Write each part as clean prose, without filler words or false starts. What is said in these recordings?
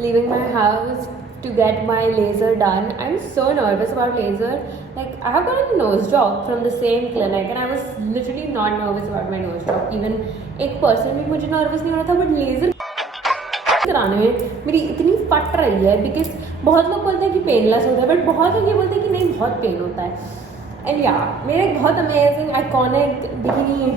leaving my house to get my laser done. I'm so nervous about laser. Like, I have got a nose job from the same clinic and I was literally not nervous about my nose job. Even एक person भी मुझे nervous नहीं हो रहा था, but laser कराने में मेरी इतनी फट रही है because बहुत लोग बोलते हैं कि पेनलेस होता है, बट बहुत लोग ये बोलते हैं कि नहीं, बहुत पेन होता है. एंड या मेरा एक बहुत amazing iconic bikini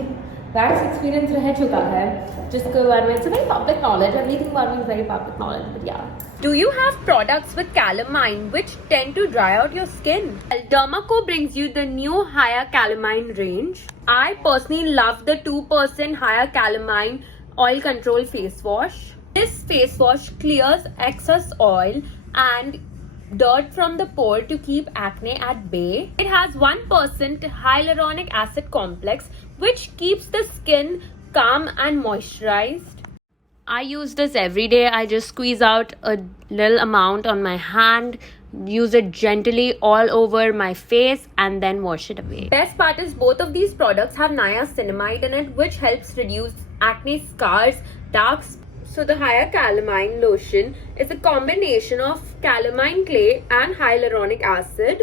wax experience रह चुका है जिसके बारे में it's very public knowledge. Everything about me is very public knowledge. But या, do you have products with calamine which tend to dry out your skin? Well, Dermaco brings you the new higher calamine range. I personally love the 2% higher calamine oil control face wash. This face wash clears excess oil and dirt from the pore to keep acne at bay. It has 1% hyaluronic acid complex which keeps the skin calm and moisturized. I use this every day. I just squeeze out a little amount on my hand, use it gently all over my face and then wash it away. Best part is both of these products have niacinamide in it, which helps reduce acne scars, dark spots. So the higher calamine lotion is a combination of calamine clay and hyaluronic acid.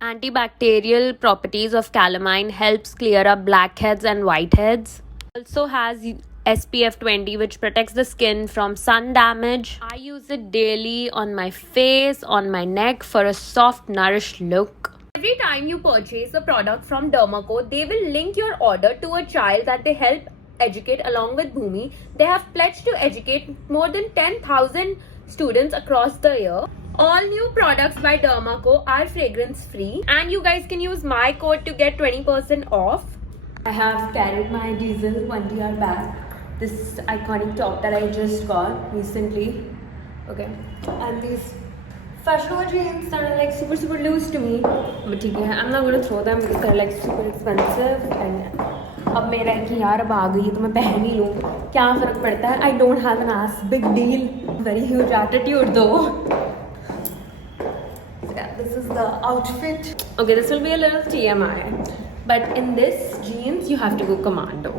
Antibacterial properties of calamine helps clear up blackheads and whiteheads. Also has SPF 20 which protects the skin from sun damage. I use it daily on my face, on my neck for a soft, nourished look. Every time you purchase a product from Dermaco, they will link your order to a child that they help educate along with Bhumi. They have pledged to educate more than 10,000 students across the year. All new products by Dermaco are fragrance free and you guys can use my code to get 20% off. I have carried my diesel 20-hour bag, this iconic top that I just got recently. Okay, and these fashionable jeans that are like super loose to me, but ठीक है, I'm not going to throw them because they're like super expensive. And अब मेरा है कि यार अब आ गई तो मैं पहन ही लूँ, क्या फ़र्क पड़ता है. I don't have an ass, big deal, very huge attitude though. Yeah, this is the outfit. Okay, this will be a little TMI, but in this jeans you have to go commando.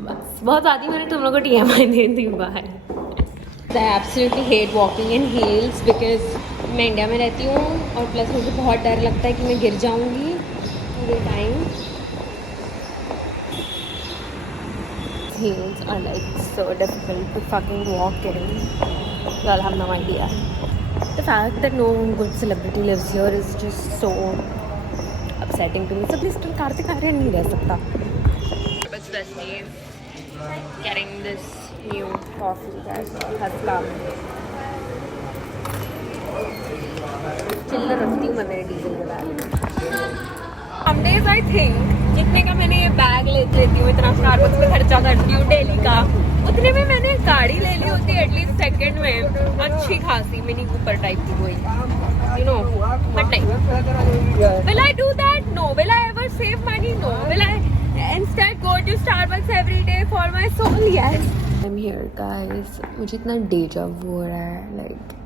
बस बहुत आती मैंने तुम लोगों को TMI दे दी बाहर. I absolutely hate walking in heels because मैं India में रहती हूँ और प्लस मुझे बहुत डर लगता है कि मैं गिर जाऊँगी पूरे time. Heels are like so difficult to fucking walk in. Y'all have no idea. The fact that no good celebrity lives here is just so upsetting to me. So please still Kartik Aryan नहीं रह सकता. But Steve getting this new coffee that has come. चिल्ला रखती हूँ मैं मेरे diesel के bag में. Some days I think जितने का मैंने ये बैग लेती हूँ, इतना स्टारबक्स में खर्चा करती हूँ डेली का, उतने में मैंने गाड़ी ले ली होती एटलीस्ट सेकंड में अच्छी खासी मिनी कूपर टाइप की कोई, you know. But नहीं, will I do that? No. Will I ever save money? No. Will I instead go to Starbucks every day for my soul? Yes. I'm here guys. मुझे इतना डेजा vu हो रहा है, like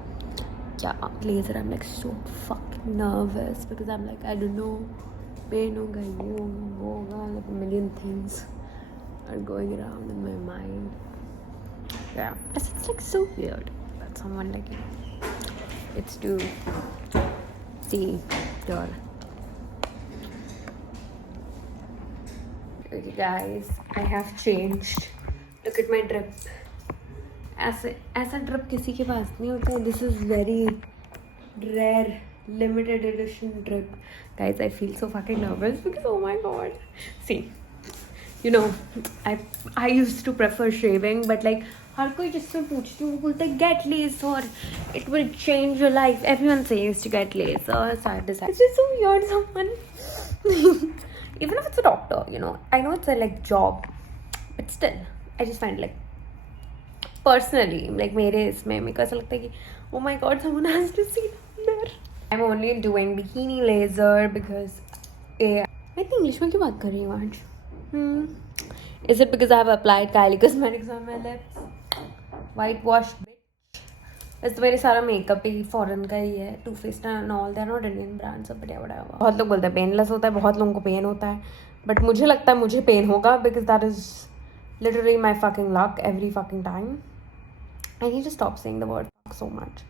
क्या laser. I'm like so fucking nervous because I'm like I don't know. Pen होगा, ये होगा, वो होगा, like a million things are going around in my mind. Yeah, it's like so weird that someone like it's to see your. Okay guys, I have changed. Look at my drip. ऐसा drip किसी के पास नहीं होता. This is very rare. Limited edition drip. Guys, I feel so fucking nervous because oh my god. See, you know, I used to prefer shaving, but like हर कोई जिससे पूछती हूँ वो बोलता है get laser, it will change your life. Everyone says to get laser. So I decided. It's just so weird, someone. Even if it's a doctor, you know, I know it's a like job, but still, I just find like personally, like मेरे इसमें मेरे को ऐसा लगता है कि oh my god, someone has to see there. I'm only doing bikini laser because मैं इतनी इंग्लिश में क्यों बात कर रही हूँ आज? Is it because I have applied Kylie cosmetics on my lips? Whitewash bitch. इस मेरे सारा मेकअप ही फॉरेन का ही है. Too Faced and all, they're not Indian brands, but yeah, whatever. बहुत लोग बोलते हैं पेनलेस होता है, बहुत लोगों को पेन होता है, but मुझे लगता है मुझे पेन होगा because that is literally my fucking luck every fucking time. I need to stop saying the word fuck so much.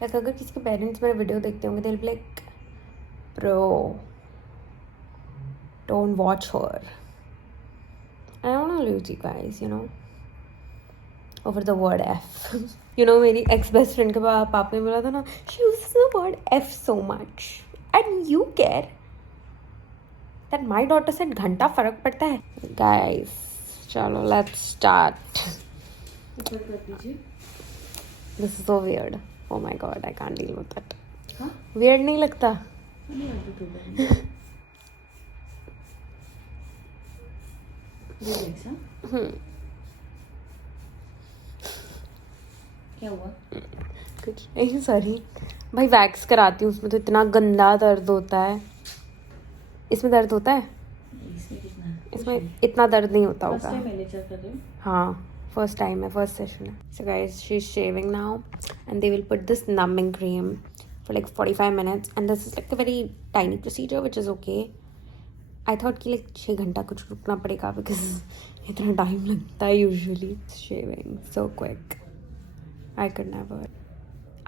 Like अगर किसी के parents मेरा video देखते होंगे, they'll be like, bro, don't watch her. I don't want to lose you guys, you know, over the word F. You know, मेरी ex best friend के पापा ने बोला था ना, she uses the word F so much, and you care that my daughter said घंटा फर्क पड़ता है. Guys, चलो let's start. This is so weird. Oh my god, I can't deal with that. Huh? Weird नहीं लगता? क्या हुआ? कुछ नहीं, सॉरी भाई. वैक्स कराती हूँ, उसमें तो इतना गंदा दर्द होता है. इसमें दर्द होता है? इसमें इतना दर्द नहीं होता होगा. हाँ, first time है, first session है. So guys, she's shaving now and they will put this numbing cream for like 45 minutes and this is like a very tiny procedure which is okay. I thought कि like 6 घंटा कुछ रुकना पड़ेगा because इतना time लगता है usually. Shaving so quick. I could never.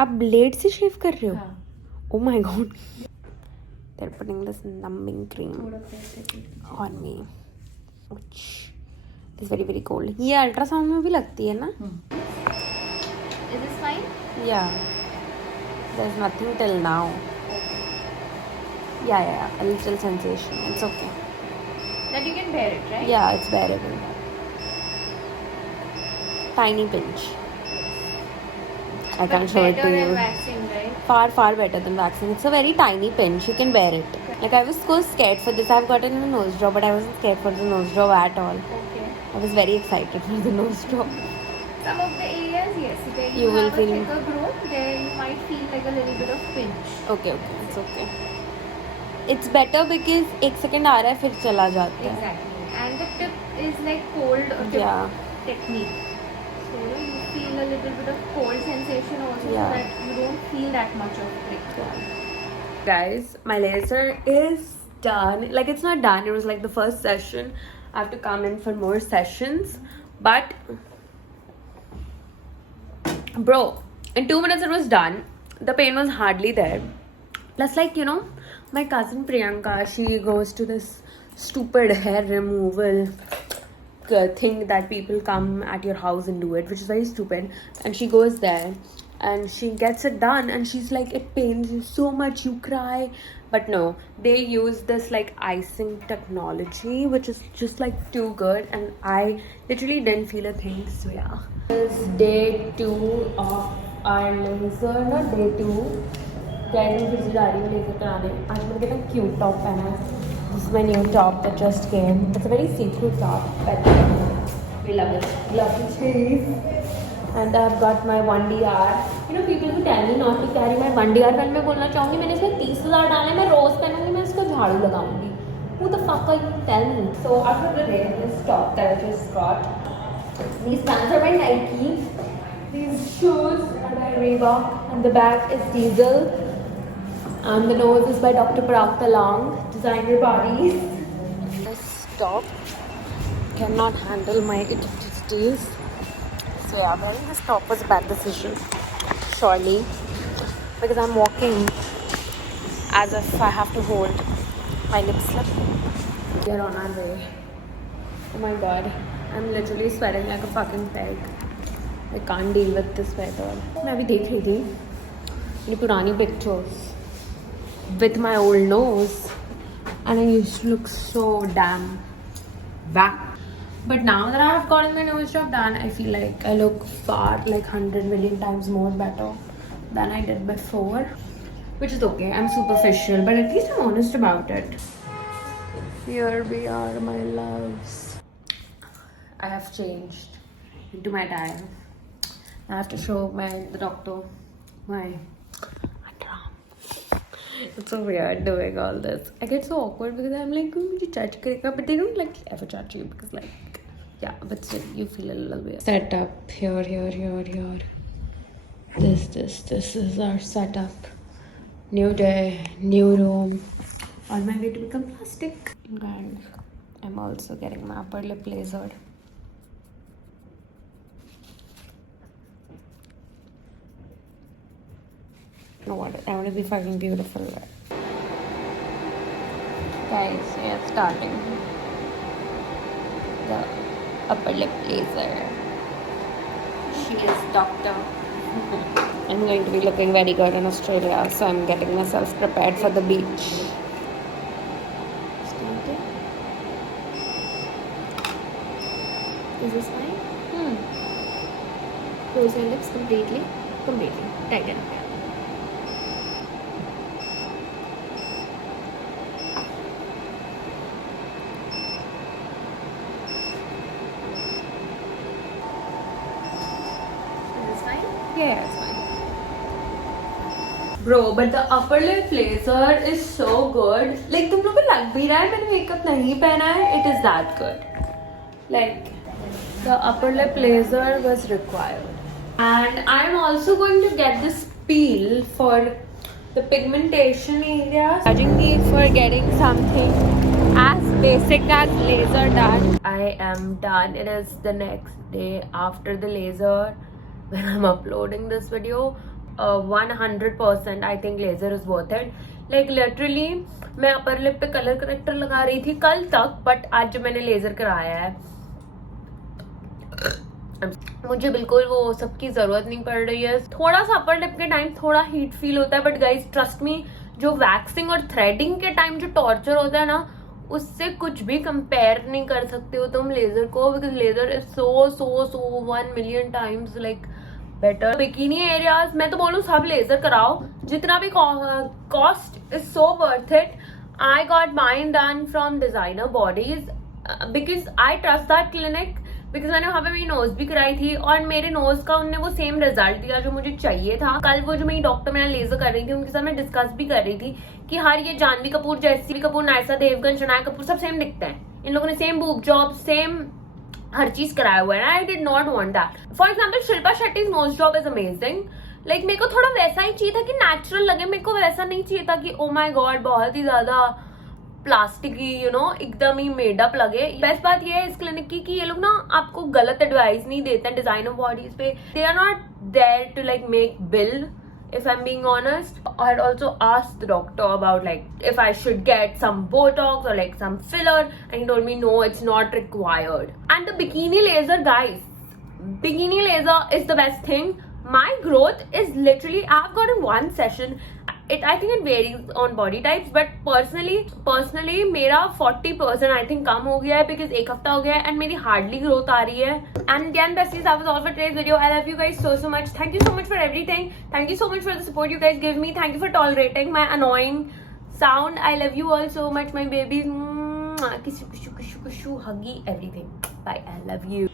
आप blade से शेव कर रहे हो? हाँ. Oh my god. They're putting this numbing cream on me, which is very very cold. ये अल्ट्रासाउंड में भी लगती है ना? Is this fine? Yeah. There's nothing till now. Yeah. A little sensation. It's okay. That you can bear it, right? Yeah, it's bearable. Tiny pinch. I can't show it to Better you. than waxing, right? Far better than waxing. It's a very tiny pinch. You can bear it. Like I was so scared for this. I've gotten a nose job, but I wasn't scared for the nose job at all. Okay. I was very excited for the nose job. Some of the areas, yes, where You will have feel- a thicker growth, there you might feel like a little bit of pinch. Okay, it's okay. It's better because एक second आ रहा है फिर चला जाता है. Exactly. And the tip is like cold tip Yeah. technique. So you feel a little bit of cold sensation also, Yeah. so that you don't feel that much of prick. Guys, my laser is done. Like it's not done. It was like the first session. I have to come in for more sessions. But bro, in 2 minutes it was done. The pain was hardly there. Plus, like, you know, my cousin Priyanka, she goes to this stupid hair removal thing that people come at your house and do it, which is very stupid. And she goes there and she gets it done and she's like, it pains you so much, you cry. But no, they use this like icing technology, which is just like too good, and I literally didn't feel a thing. So yeah, this is day 2 of our laser. Not day 2, guys, I'm फिर से जा रही हूँ laser कराने. आज मैंने कितना cute top पहना है. This is my new top that just came. It's a very see-through top, but we love it. Love the cheese. And I've got my 1DR. You know, people who tell me not to carry my 1DR pen, मैं बोलना चाहूँगी मैंने इसमें 30,000 डाले, मैं रोज पहनूंगी, मैं इसका झाड़ू लगाऊंगी. Who the fuck are you to tell me? So after the day, this top that I just got. These pants are by Nike. These shoes are by Reebok, and the bag is Diesel. And the nose is by Dr. Parag Talang, designer bodies. This top cannot handle my itches. So yeah, wearing this top was a bad decision, surely, because I'm walking as if I have to hold my lip slip. We are on our way. Oh my god, I'm literally sweating like a fucking pig. I can't deal with this weather. मैं अभी देख रही थी मेरी पुरानी pictures with my old nose, and I used to look so damn whack. But now that I have gotten my nose job done, I feel like I look far, like 100 million times more better than I did before, which is okay. I'm superficial, but at least I'm honest about it. Here we are, my loves. I have changed into my attire. I have to show the doctor my underarm. It's so weird doing all this. I get so awkward because I'm like, मुझे judge करेगा, but they don't like ever judge you because like, yeah, but still you feel a little weird. Setup here. This is our setup. New day, new room. On my way to become plastic. Guys, I'm also getting my upper lip lasered. No, I want to be fucking beautiful. Guys, we are starting the upper lip laser. She is doctor. I'm going to be looking very good in Australia, so I'm getting myself prepared for the beach. Is this fine? Close your lips completely. Tighten up. Is this fine? Yeah, it's fine. Bro, but the upper lip laser is so good. Like, तुम लोगों को लग भी रहा है मैंने makeup नहीं पहना है. It is that good. Like, the upper lip laser was required. And I'm also going to get this peel for the pigmentation area. Judging me for getting something as basic as laser done. I am done. It is the next day after the laser when I'm uploading this video. 100% I think laser is worth it. Like literally मैं upper lip पे color corrector लगा रही थी कल तक, but आज जब मैंने laser कराया है मुझे बिल्कुल वो सबकी जरूरत नहीं पड़ रही है. थोड़ा सा अपर लिप के टाइम थोड़ा हीट फील होता है, बट गाइज ट्रस्ट मी, जो वैक्सिंग और थ्रेडिंग के टाइम जो टॉर्चर होता है ना, उससे कुछ भी कंपेयर नहीं कर सकते हो तुम लेजर को, because laser is so 1 million times like better. Bikini areas मैं तो बोलूँ सब लेजर कराओ, जितना भी cost is so worth it. I got mine done from Designer Bodies because I trust that clinic, because मैंने वहां पे मेरी नोज भी कराई थी और मेरे नोज का उनने वो सेम रिजल्ट दिया जो मुझे चाहिए था. कल वो जो मेरी डॉक्टर मेरा लेजर कर रही थी उनके साथ मैं डिस्कस भी कर रही थी कि हर ये जानवी कपूर, जैसी कपूर, नायसा देवगन, शनाया कपूर सब सेम दिखते हैं. इन लोगों ने सेम बूब जॉब, सेम हर चीज कराया हुआ है. I did not want that. For example Shilpa Shetty nose job is amazing. Like मेरे को थोड़ा वैसा ही चाहिए था कि नेचुरल लगे. मेरे को वैसा नहीं चाहिए था कि ओ माय गॉड बहुत ही ज्यादा प्लास्टिक ही एकदम ही मेडअप लगे. बेस्ट बात ये है इस क्लिनिक की कि ये लोग ना आपको गलत एडवाइस नहीं देते हैं डिजाइनर बॉडीज पे. They are not there to like make bill, if I'm being honest. I had also asked the doctor about like if I should get some Botox or like some filler, and he told me no, it's not required. And the bikini laser, guys, bikini laser is the best thing. My growth is literally, I've gotten one session. I think it varies on body types, but personally मेरा 40% I think कम हो गया है because एक हफ्ता हो गया है and मेरी hardly growth आ रही है. And again besties, that was all for today's video. I love you guys so much. Thank you so much for everything. Thank you so much for the support you guys give me. Thank you for tolerating my annoying sound. I love you all so much, my babies. Kishu, huggy, everything. Bye. I love you.